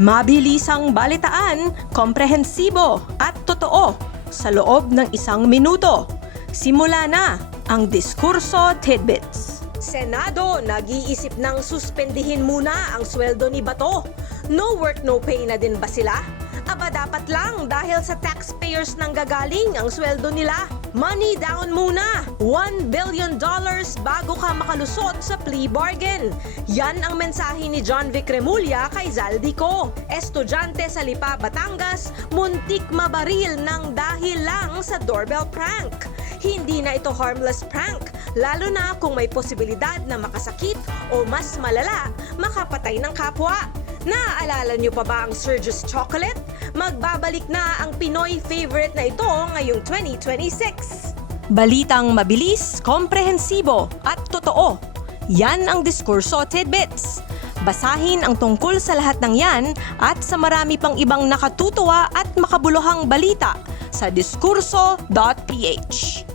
Mabilisang balitaan, komprehensibo at totoo sa loob ng 1 minuto. Simula na ang Diskurso Tidbits. Senado nag-iisip ng suspendihin muna ang sweldo ni Bato. No work, no pay na din ba sila? Aba dapat lang dahil sa taxpayers nang gagaling ang sweldo nila. Money down muna! $1 billion bago ka makalusot sa plea bargain. Yan ang mensahe ni John Vic Remulla kay Zaldico. Estudyante sa Lipa, Batangas, muntik mabaril ng dahil lang sa doorbell prank. Hindi na ito harmless prank, lalo na kung may posibilidad na makasakit o mas malala, makapatay ng kapwa. Naaalala niyo pa ba ang Sergius Chocolate? Magbabalik na ang Pinoy favorite na ito ngayong 2026. Balitang mabilis, komprehensibo at totoo. Yan ang Diskurso Tidbits. Basahin ang tungkol sa lahat ng yan at sa marami pang ibang nakatutuwa at makabuluhang balita sa diskurso.ph.